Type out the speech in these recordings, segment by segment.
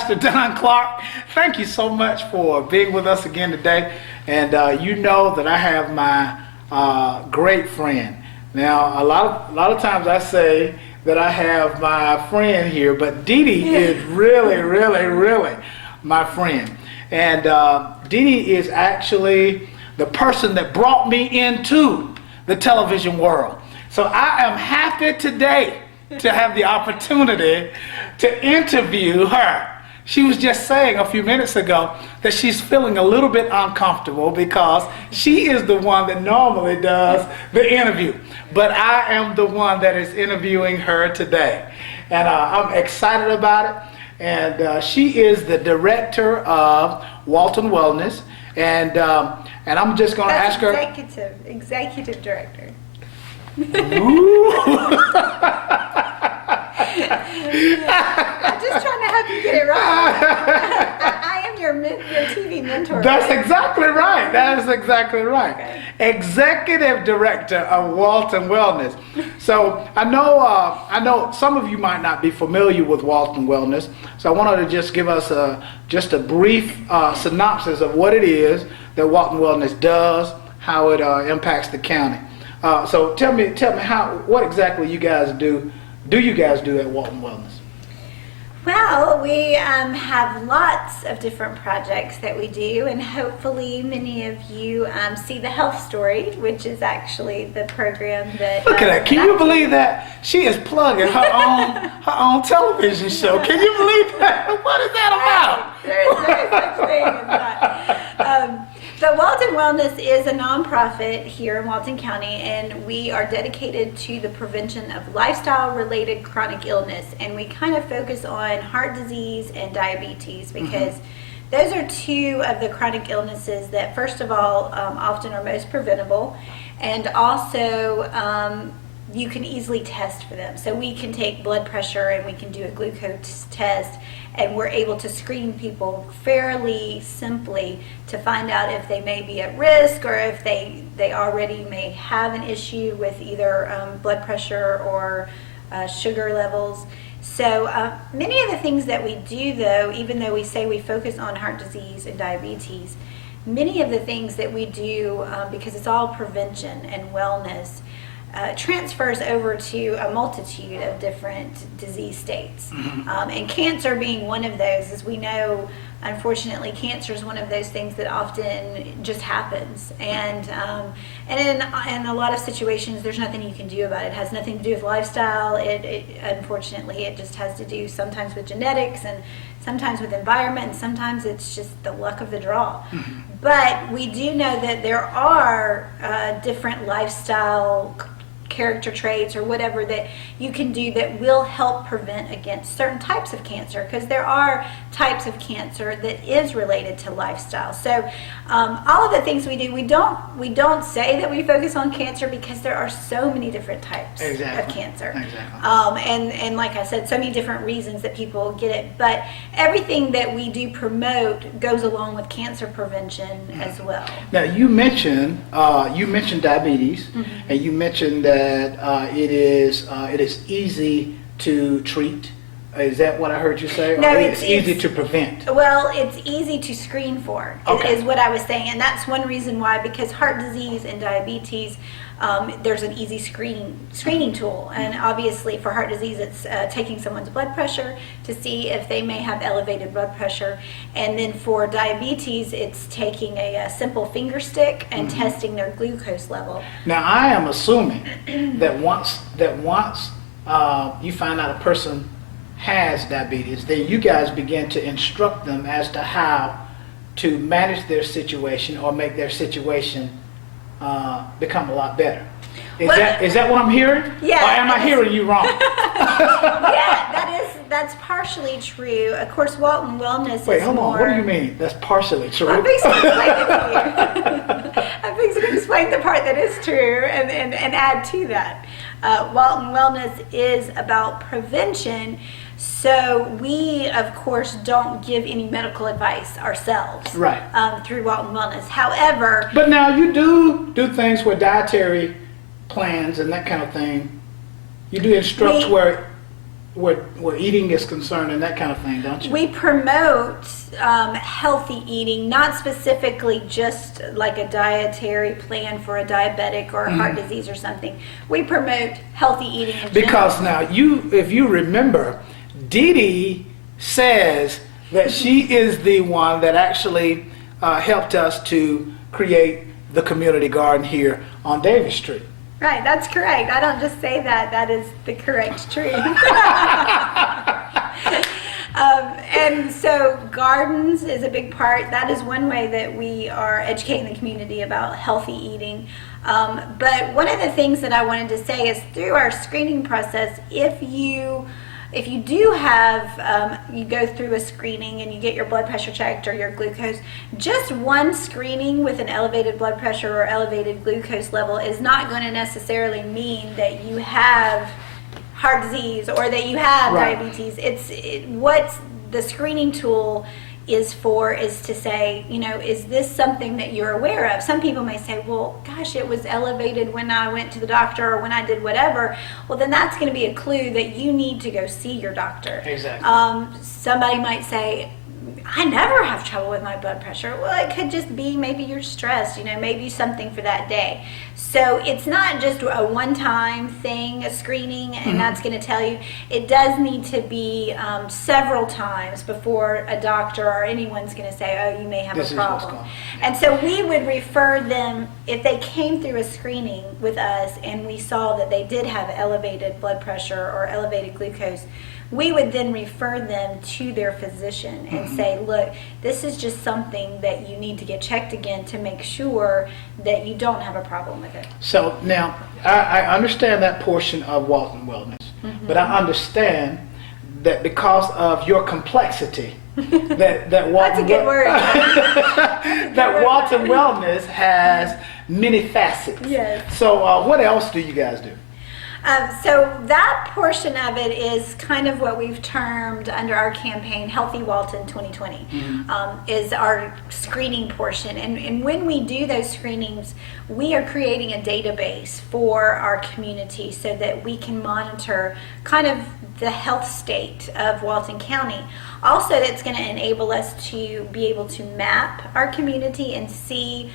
Pastor Don Clark. Thank you so much for being with us again today. And you know that I have my great friend. Now, a lot of times I say that I have my friend here, but Dede is really my friend. And Dede is actually the person that brought me into the television world. So I am happy today to have the opportunity to interview her. She was just saying a few minutes ago that she's feeling a little bit uncomfortable because she is the one that normally does the interview. But I am the one that is interviewing her today. And I'm excited about it. And she is the director of Walton Wellness. And I'm just going to ask her. Executive director. Ooh. I'm just trying to help you get it right. I am your TV mentor. That's exactly right. That is exactly right. Okay. Executive director of Walton Wellness. So I know some of you might not be familiar with Walton Wellness. So I wanted to just give us just a brief synopsis of what it is that Walton Wellness does, how it impacts the county. So tell me what exactly you guys do. Do you guys do at Walton Wellness? Well, we have lots of different projects that we do, and hopefully many of you see the Health Story, which is actually the program that. Look at that! Can you believe that she is plugging her own television show? Can you believe that? What is that about? There is no such thing as that. So Walton Wellness is a nonprofit here in Walton County, and we are dedicated to the prevention of lifestyle-related chronic illness, and we kind of focus on heart disease and diabetes because those are two of the chronic illnesses that, first of all, often are most preventable, and also you can easily test for them. So we can take blood pressure and we can do a glucose test, and we're able to screen people fairly simply to find out if they may be at risk or if they already may have an issue with either blood pressure or sugar levels. So many of the things that we do, though, even though we say we focus on heart disease and diabetes, many of the things that we do, because it's all prevention and wellness, transfers over to a multitude of different disease states. And cancer being one of those. As we know, unfortunately, cancer is one of those things that often just happens. And in a lot of situations, there's nothing you can do about it. It has nothing to do with lifestyle. Unfortunately, it just has to do sometimes with genetics and sometimes with environment, and sometimes it's just the luck of the draw. But we do know that there are different lifestyle character traits or whatever that you can do that will help prevent against certain types of cancer, because there are types of cancer that is related to lifestyle. So all of the things we do, we don't say that we focus on cancer because there are so many different types of cancer. And like I said, so many different reasons that people get it, but everything that we do promote goes along with cancer prevention as well. Now you mentioned diabetes, and you mentioned that it is easy to treat. Is that what I heard you say? No, it's easy to prevent. Well, it's easy to screen for, is what I was saying, and that's one reason why. Because heart disease and diabetes, there's an easy screening tool, and obviously for heart disease, it's taking someone's blood pressure to see if they may have elevated blood pressure, and then for diabetes, it's taking a simple finger stick and testing their glucose level. Now, I am assuming that once you find out a person has diabetes, then you guys begin to instruct them as to how to manage their situation or make their situation become a lot better. Is that what I'm hearing? Yeah. Or am I hearing you wrong? Yeah, that's partially true. Of course, Walton Wellness Wait, is hold more... on. What do you mean? That's partially true. I'm fixing to explain it to you. I'm fixing to explain the part that is true and add to that. Walton Wellness is about prevention. So we, of course, don't give any medical advice ourselves through Walton Wellness. However... But now you do things with dietary plans and that kind of thing. You do instruct where where eating is concerned and that kind of thing, don't you? We promote healthy eating, not specifically just like a dietary plan for a diabetic or heart disease or something. We promote healthy eating in Because general. now if you remember, Dede says that she is the one that actually helped us to create the community garden here on Davis Street. Right, that's correct. I don't just say that, that is the correct truth. And so gardens is a big part. That is one way that we are educating the community about healthy eating. But one of the things that I wanted to say is through our screening process, if you do have, you go through a screening and you get your blood pressure checked or your glucose, just one screening with an elevated blood pressure or elevated glucose level is not going to necessarily mean that you have heart disease or that you have diabetes. What the screening tool is for is to say, is this something that you're aware of? Some people may say, well, gosh, it was elevated when I went to the doctor or when I did whatever. Well, then that's going to be a clue that you need to go see your doctor. Exactly. Somebody might say, I never have trouble with my blood pressure. Well, it could just be maybe you're stressed, maybe something for that day. So it's not just a one-time thing, a screening, and that's going to tell you. It does need to be several times before a doctor or anyone's going to say, oh, you may have a problem. And so we would refer them, if they came through a screening with us and we saw that they did have elevated blood pressure or elevated glucose, we would then refer them to their physician and say, look, this is just something that you need to get checked again to make sure that you don't have a problem with it. So now, I understand that portion of Walton Wellness, but I understand that because of your complexity, that Walton That's a good word. that Walton Wellness has many facets. Yes. So what else do you guys do? So that portion of it is kind of what we've termed under our campaign, Healthy Walton 2020, is our screening portion. And when we do those screenings, we are creating a database for our community so that we can monitor kind of the health state of Walton County. Also, that's going to enable us to be able to map our community and see,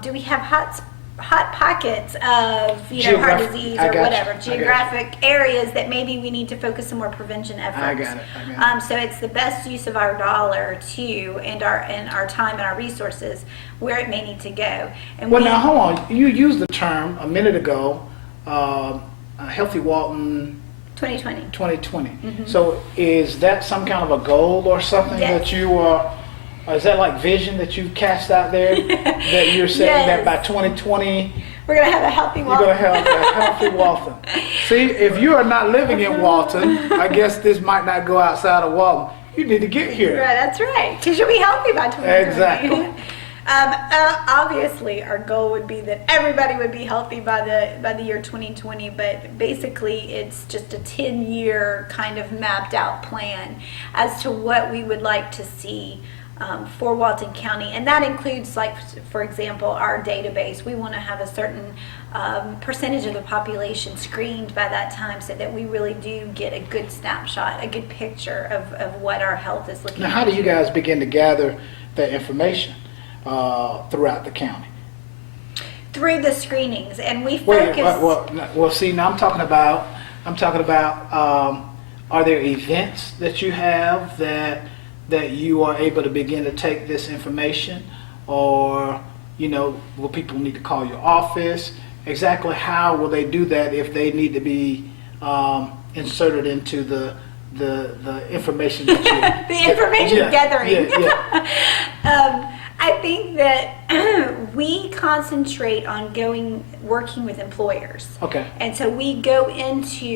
do we have hot pockets of heart disease or whatever, geographic areas that maybe we need to focus some more prevention efforts. I got it. So it's the best use of our dollar too, and our time and our resources where it may need to go. And now hold on. You used the term a minute ago, Healthy Walton 2020. So is that some kind of a goal or something that you are? Is that like vision that you've cast out there that you're saying that by 2020 we're going to have a healthy Walton? You're going to have a healthy Walton. See, if you are not living in Walton, I guess this might not go outside of Walton. You need to get here. Right, that's right. Because you'll be healthy by 2020. Exactly. Obviously, our goal would be that everybody would be healthy by the year 2020, but basically it's just a 10-year kind of mapped out plan as to what we would like to see for Walton County, and that includes, like, for example, our database. We want to have a certain percentage of the population screened by that time so that we really do get a good snapshot, a good picture of what our health is looking like. Now, how do you guys begin to gather that information throughout the county? Through the screenings, and we focus... Well, see, now I'm talking about, are there events that you have that you are able to begin to take this information, or will people need to call your office? Exactly how will they do that if they need to be inserted into the information that you the information gathering? Yeah. I think that we concentrate on working with employers. Okay. And so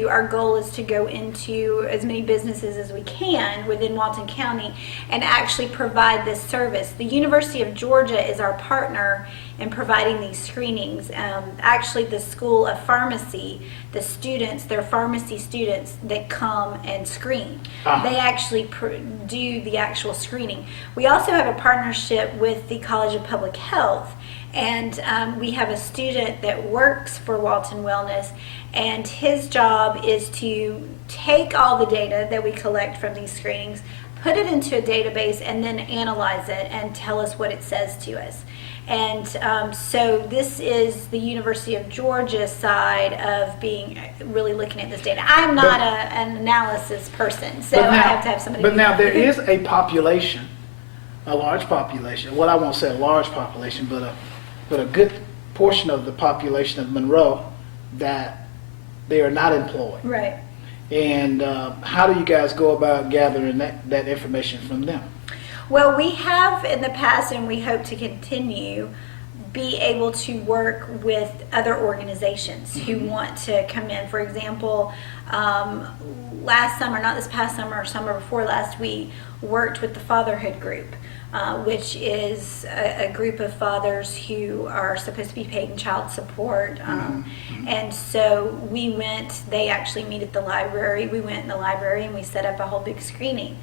our goal is to go into as many businesses as we can within Walton County and actually provide this service. The University of Georgia is our partner in providing these screenings. Actually, the School of Pharmacy, their pharmacy students that come and screen, they actually do the actual screening. We also have a partnership with the College of Public Health, And we have a student that works for Walton Wellness, and his job is to take all the data that we collect from these screenings, put it into a database, and then analyze it and tell us what it says to us. And so this is the University of Georgia side of being really looking at this data. I'm not an analysis person, so I have to have somebody. But now there is a population, a large population. Well, I won't say a large population, but a good portion of the population of Monroe that they are not employed. Right. And how do you guys go about gathering that information from them? Well, we have in the past, and we hope to continue, be able to work with other organizations who want to come in. For example, last summer, not this past summer, or summer before last, we worked with the Fatherhood Group, which is a group of fathers who are supposed to be paid child support. And so we went, they actually meet at the library. We went in the library and we set up a whole big screening.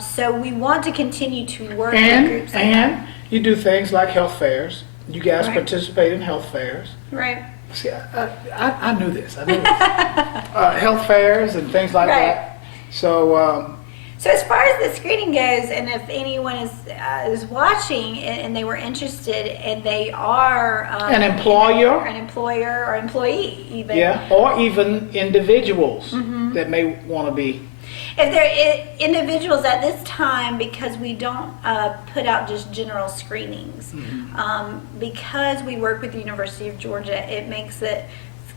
So we want to continue to work with groups. And you do things like health fairs. You guys Right. participate in health fairs. Right. See, I knew this. I knew this. Health fairs and things like Right. that. So, So as far as the screening goes, and if anyone is watching and they were interested and they are an employer, or employee even. yeah, or even individuals Mm-hmm. that may want to be. If they're individuals at this time, because we don't put out just general screenings, because we work with the University of Georgia, it makes it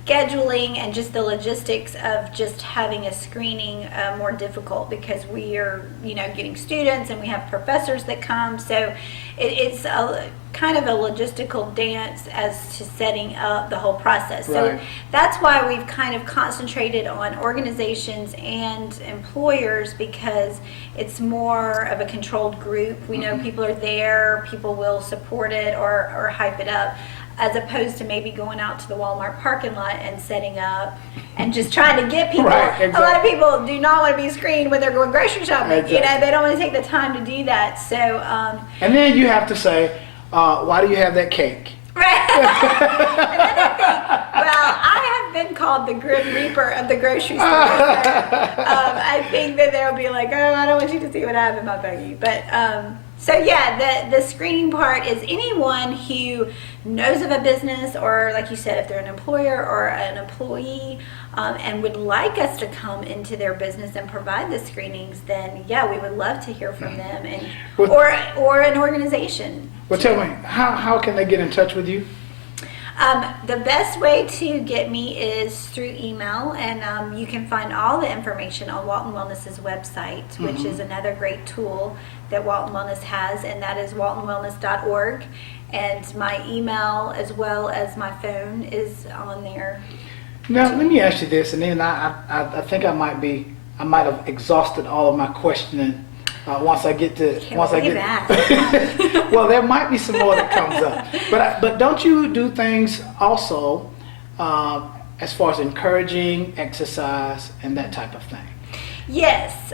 scheduling and just the logistics of just having a screening more difficult, because we are, getting students and we have professors that come. So it's a kind of a logistical dance as to setting up the whole process. So Right. that's why we've kind of concentrated on organizations and employers, because it's more of a controlled group. We know people are there, people will support it or hype it up, as opposed to maybe going out to the Walmart parking lot and setting up and just trying to get people. Right, exactly. A lot of people do not want to be screened when they're going grocery shopping. Exactly. They don't want to take the time to do that. So, And then you have to say, why do you have that cake? right. Another thing, well, I have been called the Grim Reaper of the grocery store. I think that they'll be like, oh, I don't want you to see what I have in my buggy. But so yeah, the screening part is anyone who knows of a business, or like you said, if they're an employer or an employee, and would like us to come into their business and provide the screenings, then yeah, we would love to hear from them, and or an organization. Well, tell me, how can they get in touch with you? The best way to get me is through email, and you can find all the information on Walton Wellness's website, which is another great tool that Walton Wellness has, and that is waltonwellness.org. And my email, as well as my phone, is on there. Now, let me ask you this, and then I think I might have exhausted all of my questioning once I get to that. Well, there might be some more that comes up, but don't you do things also as far as encouraging exercise and that type of thing? Yes.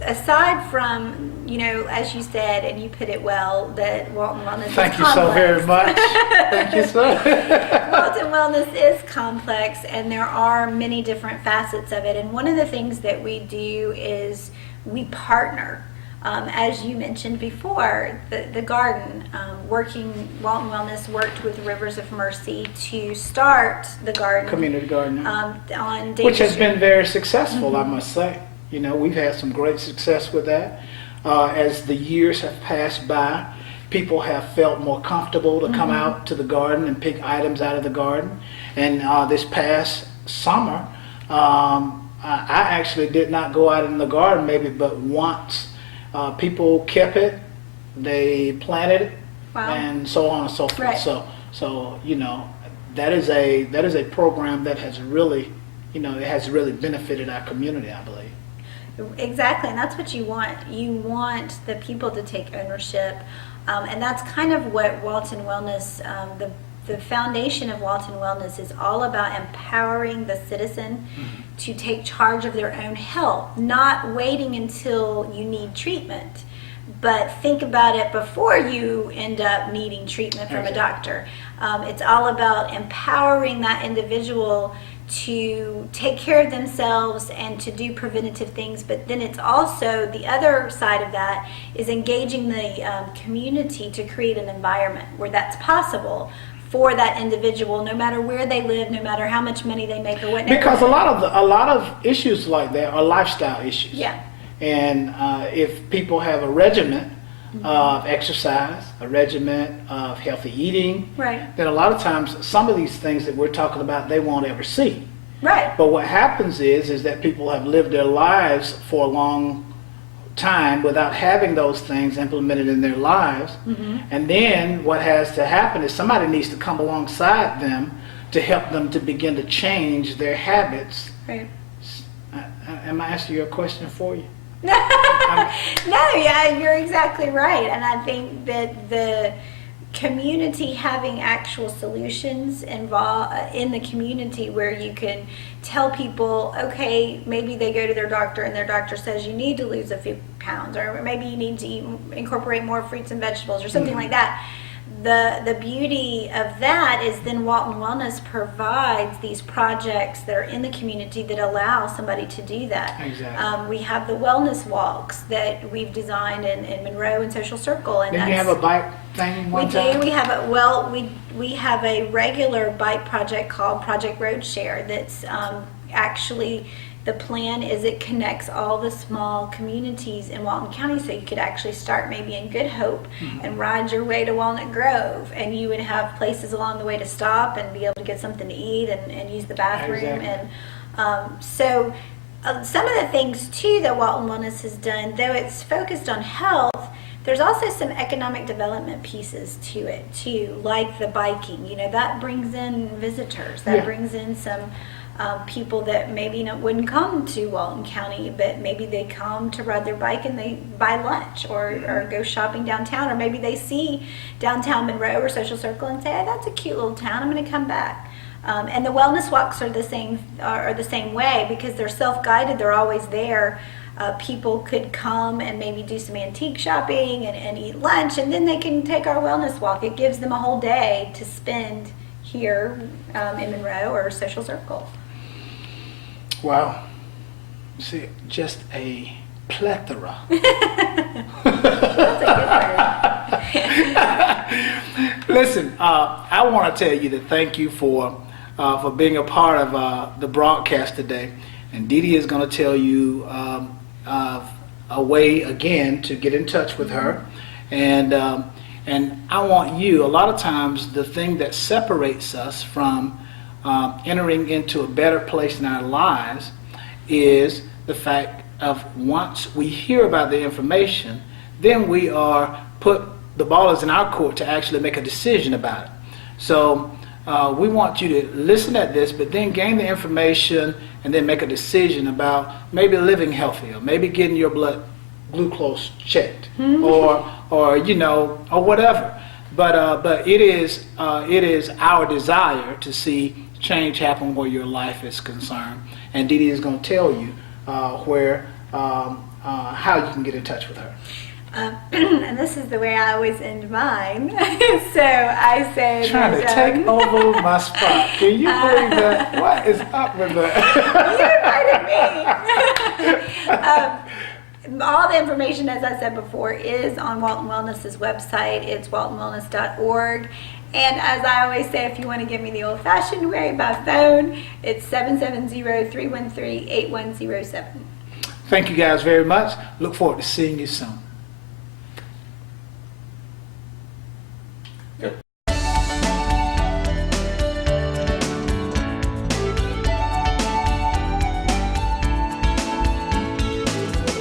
Aside from, as you said, and you put it well, that Walton Wellness Thank is you complex. so very much. Thank you, sir. Walton Wellness is complex, and there are many different facets of it. And one of the things that we do is we partner. As you mentioned before, the garden, Walton Wellness worked with Rivers of Mercy to start the garden. Community gardening. On Dede Which has Street. been very successful, I must say. We've had some great success with that. As the years have passed by, people have felt more comfortable to come out to the garden and pick items out of the garden. And this past summer, I actually did not go out in the garden maybe but once. People kept it, they planted it, Wow. and so on and so forth. Right. So that is a program that has really, it has really benefited our community, I believe. Exactly, and that's what you want. You want the people to take ownership, and that's kind of what Walton Wellness, the foundation of Walton Wellness is all about, empowering the citizen to take charge of their own health, not waiting until you need treatment, but think about it before you end up needing treatment from a doctor. It's all about empowering that individual to take care of themselves and to do preventative things, but then it's also the other side of that is engaging the community to create an environment where that's possible for that individual, no matter where they live, no matter how much money they make or what. Because a lot of issues like that are lifestyle issues. Yeah. And if people have a regimen of exercise, a regimen of healthy eating, right, then a lot of times some of these things that we're talking about, they won't ever see. Right. But what happens is that people have lived their lives for a long time without having those things implemented in their lives. And then what has to happen is somebody needs to come alongside them to help them to begin to change their habits. Right. Am I asking you a question for you? No, yeah, you're exactly right. And I think that the community having actual solutions involved in the community where you can tell people, okay, maybe they go to their doctor and their doctor says you need to lose a few pounds, or maybe you need to incorporate more fruits and vegetables or something like that. The beauty of that is then Walton Wellness provides these projects that are in the community that allow somebody to do that. Exactly. We have the wellness walks that we've designed in Monroe and Social Circle. And Didn't you have a bike thing one time? We have we have a regular bike project called Project Road Share that's actually, the plan is it connects all the small communities in Walton County, so you could actually start maybe in Good Hope and ride your way to Walnut Grove, and you would have places along the way to stop and be able to get something to eat and use the bathroom. Exactly. And so some of the things too that Walton Wellness has done, though it's focused on health, there's also some economic development pieces to it too, like the biking. You know, that brings in visitors, that brings in some people that maybe wouldn't come to Walton County, but maybe they come to ride their bike and they buy lunch or go shopping downtown, or maybe they see downtown Monroe or Social Circle and say, hey, that's a cute little town, I'm going to come back. And the wellness walks are the same way, because they're self-guided, they're always there. People could come and maybe do some antique shopping and eat lunch, and then they can take our wellness walk. It gives them a whole day to spend here in Monroe or Social Circle. Wow. See, just a plethora. That's a good word. Listen, I want to tell you to thank you for being a part of the broadcast today. And Dede is going to tell you a way again to get in touch with her. And I want you, a lot of times the thing that separates us from entering into a better place in our lives is the fact of once we hear about the information, then we are the ball is in our court to actually make a decision about it. So we want you to listen at this, but then gain the information and then make a decision about maybe living healthy, or maybe getting your blood glucose checked, or whatever. But it is our desire to see change happen where your life is concerned, and Dede is going to tell you how you can get in touch with her. And this is the way I always end mine. So I say, trying to take over my spot. Can you believe that? What is up with that? You invited me. All the information, as I said before, is on Walton Wellness's website. It's waltonwellness.org. And as I always say, if you want to get me the old-fashioned way by phone, it's 770-313-8107. Thank you guys very much. Look forward to seeing you soon.